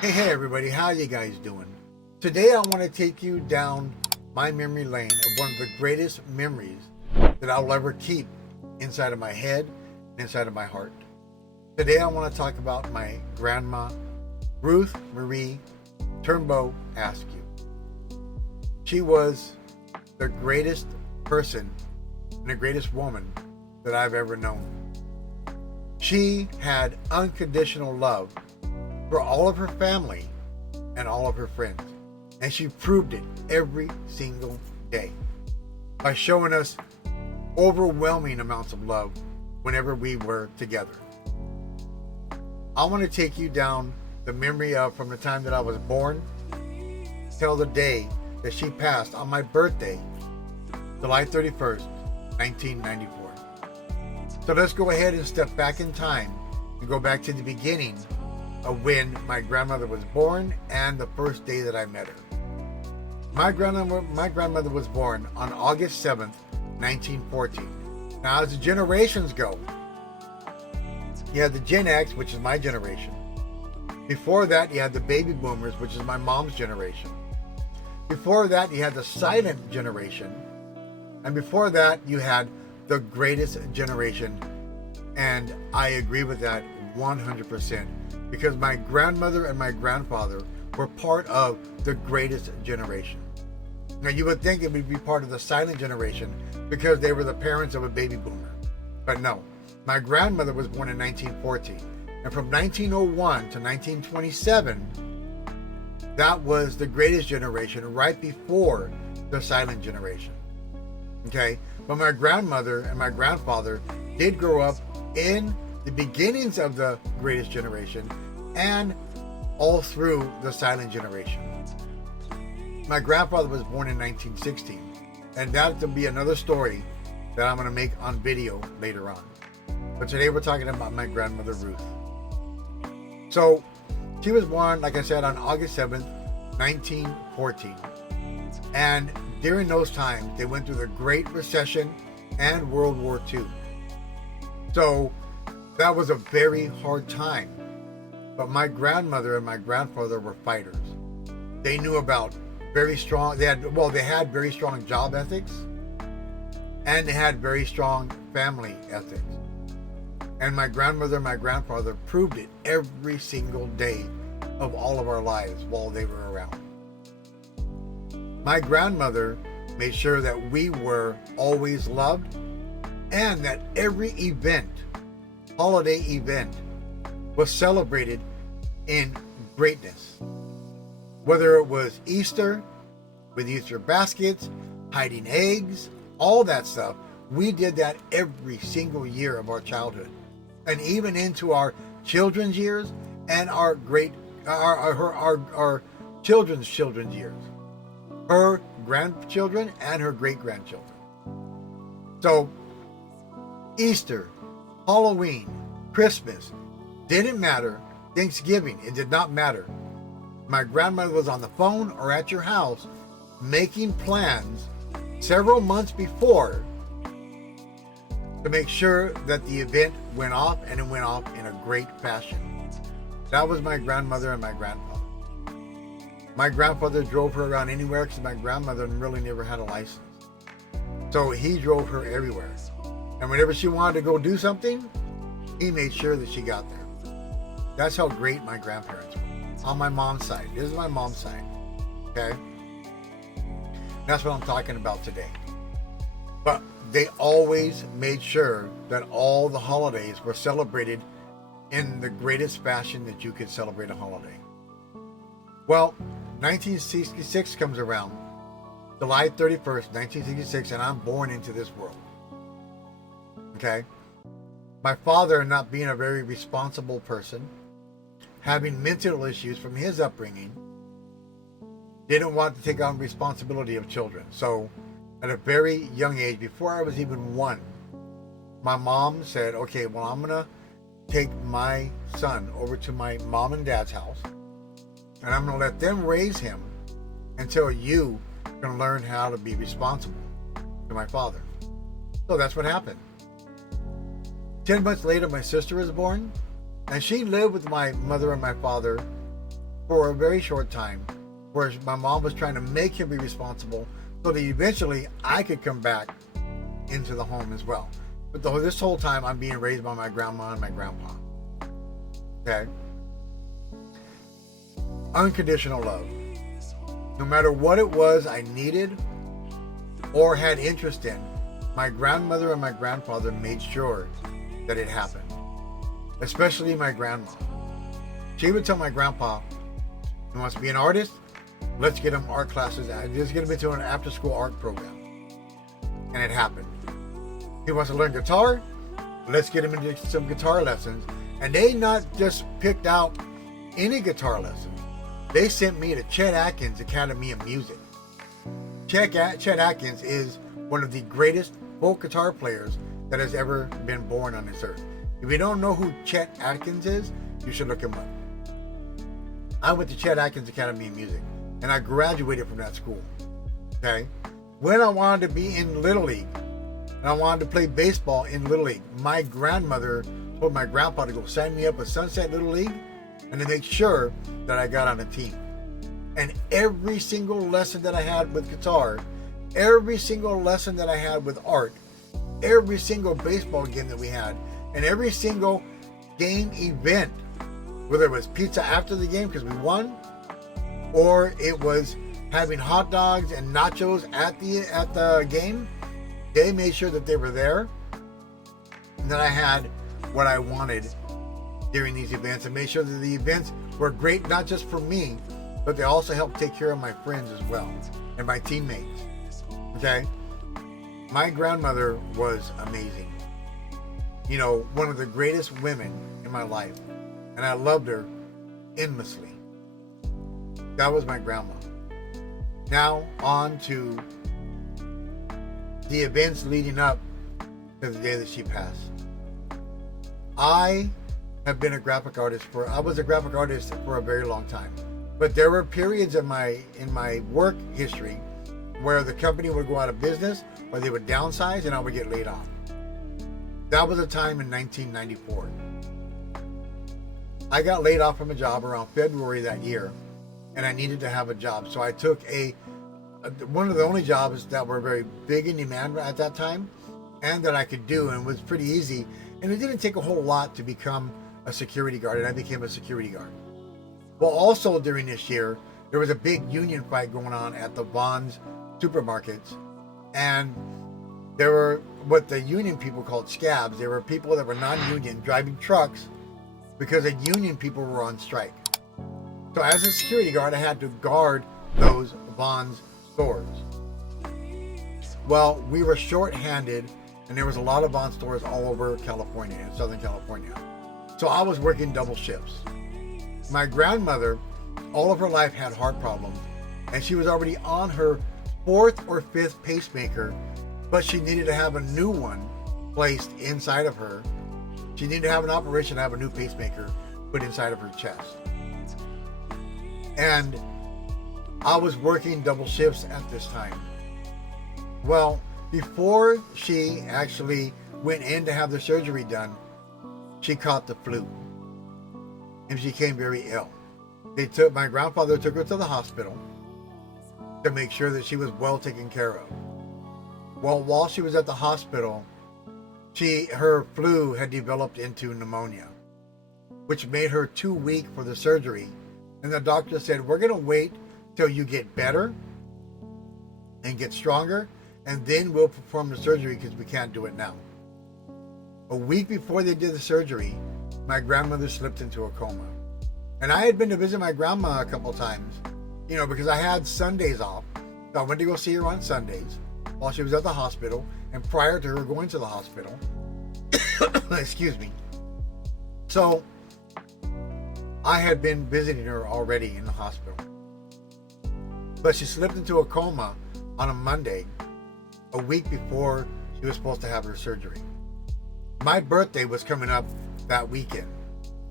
Hey everybody, how you guys doing? Today I want to take you down my memory lane of one of the greatest memories that I'll ever keep inside of my head and inside of my heart. Today I want to talk about my grandma, Ruth Marie Turnbow Askew. She was the greatest person and the greatest woman that I've ever known. She had unconditional love for all of her family and all of her friends. And she proved it every single day by showing us overwhelming amounts of love whenever we were together. I want to take you down the memory of from the time that I was born till the day that she passed on my birthday, July 31st, 1994. So let's go ahead and step back in time and go back to the beginning of when my grandmother was born and the first day that I met her. My grandmother was born on August 7th, 1914. Now, as the generations go, you had the GenX, which is my generation. Before that, you had the baby boomers, which is my mom's generation. Before that, you had the silent generation. And before that, you had the greatest generation. And I agree with that 100%. Because my grandmother and my grandfather were part of the greatest generation. Now, you would think it would be part of the silent generation because they were the parents of a baby boomer. But no, my grandmother was born in 1914. And from 1901 to 1927, that was the greatest generation right before the silent generation. Okay? But my grandmother and my grandfather did grow up in the beginnings of the greatest generation and all through the silent generation. My grandfather was born in 1916, and that'll be another story that I'm going to make on video later on. But today we're talking about my grandmother Ruth. So she was born, like I said, on August 7th, 1914. And during those times, they went through the Great Recession and World War II. So that was a very hard time. But my grandmother and my grandfather were fighters. They knew about very strong, they had very strong job ethics, and they had very strong family ethics. And my grandmother and my grandfather proved it every single day of all of our lives while they were around. My grandmother made sure that we were always loved and that every event, holiday event, was celebrated in greatness. Whether it was Easter, with Easter baskets, hiding eggs, all that stuff, we did that every single year of our childhood. And even into our children's years and our children's years. Her grandchildren and her great-grandchildren. So, Easter, Halloween, Christmas, didn't matter. Thanksgiving, it did not matter. My grandmother was on the phone or at your house making plans several months before to make sure that the event went off, and it went off in a great fashion. That was my grandmother and my grandfather. My grandfather drove her around anywhere because my grandmother really never had a license. So he drove her everywhere. And whenever she wanted to go do something, he made sure that she got there. That's how great my grandparents were. On my mom's side. This is my mom's side. Okay? That's what I'm talking about today. But they always made sure that all the holidays were celebrated in the greatest fashion that you could celebrate a holiday. Well, 1966 comes around. July 31st, 1966, and I'm born into this world. Okay? My father, not being a very responsible person, having mental issues from his upbringing, didn't want to take on responsibility of children. So at a very young age, before I was even one, my mom said, okay, well, I'm going to take my son over to my mom and dad's house, and I'm going to let them raise him until you can learn how to be responsible to my father. So that's what happened. 10 months later, my sister was born, and she lived with my mother and my father for a very short time, where my mom was trying to make him be responsible so that eventually I could come back into the home as well. But this whole time I'm being raised by my grandma and my grandpa. Okay? Unconditional love. No matter what it was I needed or had interest in, my grandmother and my grandfather made sure that it happened. Especially my grandma. She would tell my grandpa, he wants to be an artist, let's get him art classes. Let's get him into an after-school art program. And it happened. He wants to learn guitar, let's get him into some guitar lessons. And they not just picked out any guitar lessons. They sent me to Chet Atkins Academy of Music. Chet Atkins is one of the greatest folk guitar players that has ever been born on this earth. If you don't know who Chet Atkins is, you should look him up. I went to Chet Atkins Academy of Music, and I graduated from that school. Okay? When I wanted to be in Little League, and I wanted to play baseball in Little League, my grandmother told my grandpa to go sign me up with Sunset Little League and to make sure that I got on a team. And every single lesson that I had with guitar, every single lesson that I had with art, every single baseball game that we had, and every single game event, whether it was pizza after the game because we won, or it was having hot dogs and nachos at the game, they made sure that they were there and that I had what I wanted during these events, and made sure that the events were great, not just for me, but they also helped take care of my friends as well and my teammates. Okay? My grandmother was amazing. You know, one of the greatest women in my life, and I loved her endlessly. That was my grandma. Now on to the events leading up to the day that she passed. I have been a graphic artist I was a graphic artist for a very long time. But there were periods in my work history where the company would go out of business or they would downsize and I would get laid off. That was a time in 1994. I got laid off from a job around February that year, and I needed to have a job. So I took one of the only jobs that were very big in demand at that time and that I could do, and was pretty easy. And it didn't take a whole lot to become a security guard, and I became a security guard. Well, also during this year, there was a big union fight going on at the Vons supermarkets, and there were what the union people called scabs. There were people that were non-union driving trucks because the union people were on strike. So as a security guard, I had to guard those Vons stores. Well, we were short-handed, and there was a lot of Vons stores all over California, in Southern California. So I was working double shifts. My grandmother, all of her life, had heart problems, and she was already on her 4th or 5th pacemaker, but she needed to have a new one placed inside of her. She needed to have an operation to have a new pacemaker put inside of her chest. And I was working double shifts at this time. Well, before she actually went in to have the surgery done, she caught the flu. And she became very ill. My grandfather took her to the hospital to make sure that she was well taken care of. Well, while she was at the hospital, her flu had developed into pneumonia, which made her too weak for the surgery. And the doctor said, we're going to wait till you get better and get stronger, and then we'll perform the surgery because we can't do it now. A week before they did the surgery, my grandmother slipped into a coma. And I had been to visit my grandma a couple times, because I had Sundays off. So I went to go see her on Sundays while she was at the hospital, and prior to her going to the hospital. Excuse me. So I had been visiting her already in the hospital. But she slipped into a coma on a Monday, a week before she was supposed to have her surgery. My birthday was coming up that weekend,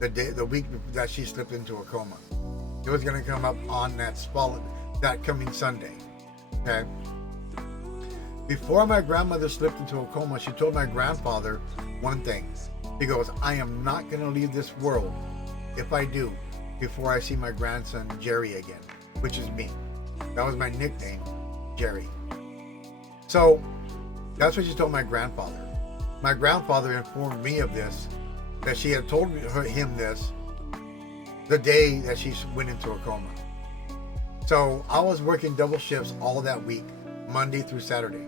the week that she slipped into a coma. It was going to come up on that coming Sunday. Okay. Before my grandmother slipped into a coma, she told my grandfather one thing. He goes, I am not going to leave this world. If I do, before I see my grandson Jerry again, which is me. That was my nickname, Jerry. So that's what she told my grandfather. My grandfather informed me of this, that she had told him this the day that she went into a coma. So I was working double shifts all that week, Monday through Saturday.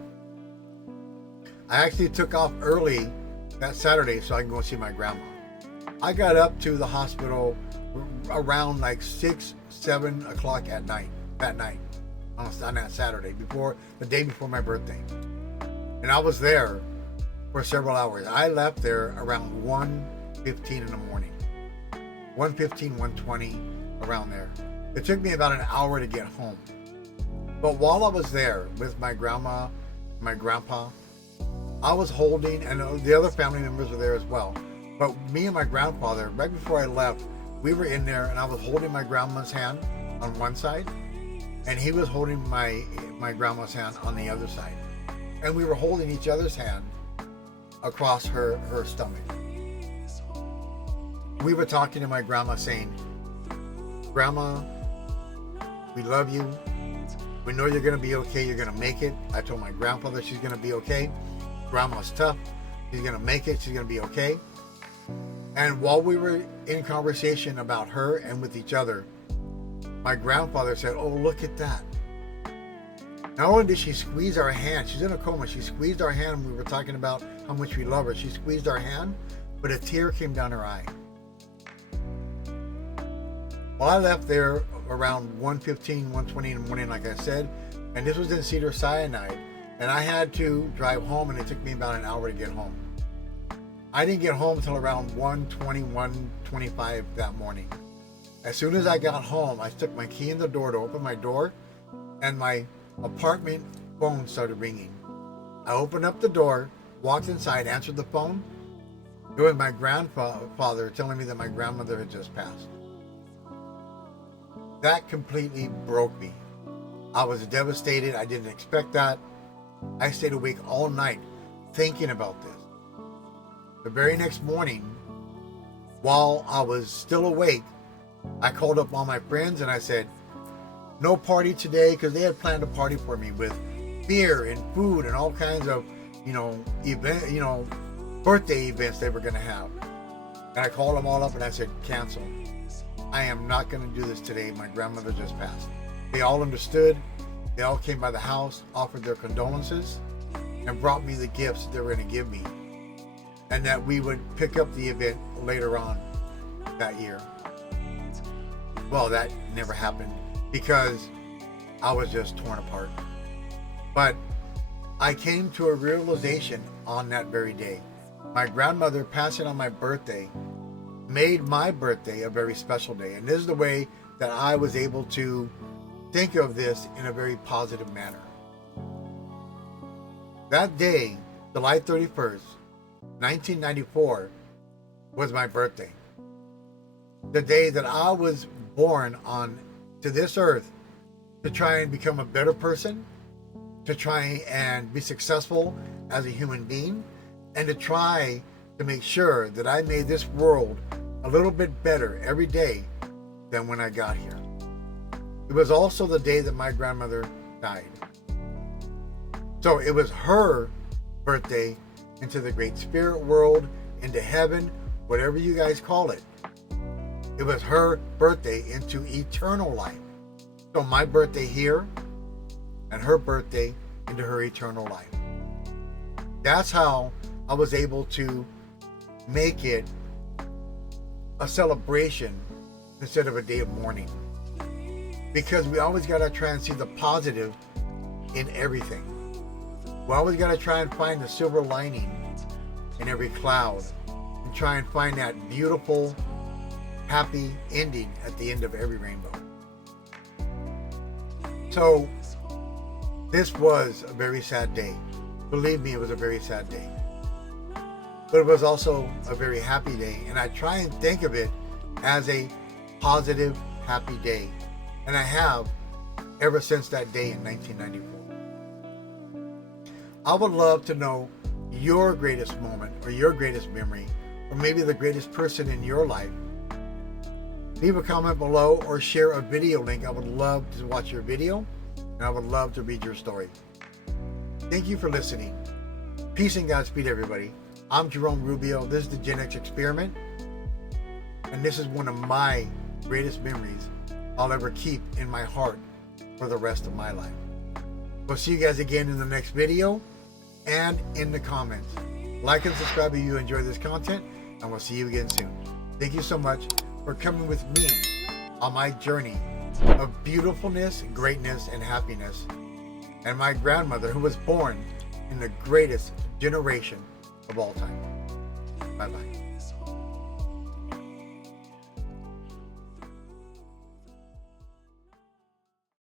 I actually took off early that Saturday so I can go see my grandma. I got up to the hospital around like 6, 7 o'clock at night, that night, on that Saturday, the day before my birthday. And I was there for several hours. I left there around 1:15 in the morning. 1:15, 1:20, around there. It took me about an hour to get home. But while I was there with my grandma, my grandpa, I was holding, and the other family members were there as well. But me and my grandfather, right before I left, we were in there, and I was holding my grandma's hand on one side, and he was holding my grandma's hand on the other side. And we were holding each other's hand across her stomach. We were talking to my grandma saying, "Grandma, we love you. We know you're going to be okay. You're going to make it." I told my grandfather she's going to be okay. Grandma's tough. She's going to make it. She's going to be okay. And while we were in conversation about her and with each other, my grandfather said, "Oh, look at that." Not only did she squeeze our hand, she's in a coma, she squeezed our hand, and we were talking about how much we love her. She squeezed our hand, but a tear came down her eye. Well, I left there around 1:15, 1:20 in the morning, like I said, and this was in Cedar Sinai, and I had to drive home, and it took me about an hour to get home. I didn't get home until around 1:20, 1:25 that morning. As soon as I got home, I stuck my key in the door to open my door, and my apartment phone started ringing. I opened up the door, walked inside, answered the phone. It was my grandfather telling me that my grandmother had just passed. That completely broke me. I was devastated. I didn't expect that. I stayed awake all night thinking about this. The very next morning, while I was still awake, I called up all my friends and I said, "No party today," because they had planned a party for me with beer and food and all kinds of, birthday events they were going to have. And I called them all up and I said, "Cancel. I am not going to do this today. My grandmother just passed." They all understood. They all came by the house, offered their condolences, and brought me the gifts they were going to give me. And that we would pick up the event later on that year. Well, that never happened because I was just torn apart. But I came to a realization on that very day. My grandmother passing on my birthday made my birthday a very special day. And this is the way that I was able to think of this in a very positive manner. That day, July 31st, 1994, was my birthday. The day that I was born to this earth to try and become a better person, to try and be successful as a human being, and to try to make sure that I made this world a little bit better every day than when I got here. It was also the day that my grandmother died. So it was her birthday into the great spirit world, into heaven, whatever you guys call it. It was her birthday into eternal life. So my birthday here and her birthday into her eternal life. That's how I was able to make it a celebration instead of a day of mourning. Because we always got to try and see the positive in everything. We always got to try and find the silver lining in every cloud and try and find that beautiful, happy ending at the end of every rainbow. So this was a very sad day. Believe me, it was a very sad day. But it was also a very happy day. And I try and think of it as a positive, happy day. And I have ever since that day in 1994. I would love to know your greatest moment or your greatest memory, or maybe the greatest person in your life Leave a comment below or share a video link. I would love to watch your video, and I would love to read your story. Thank you for listening. Peace and Godspeed, everybody. I'm Jerome Rubio. This is the GenX Experiment, and this is one of my greatest memories I'll ever keep in my heart for the rest of my life. We'll see you guys again in the next video and in the comments. Like and subscribe if you enjoy this content, and we'll see you again soon. Thank you so much for coming with me on my journey of beautifulness, greatness, and happiness, and my grandmother, who was born in the greatest generation of all time. Bye-bye.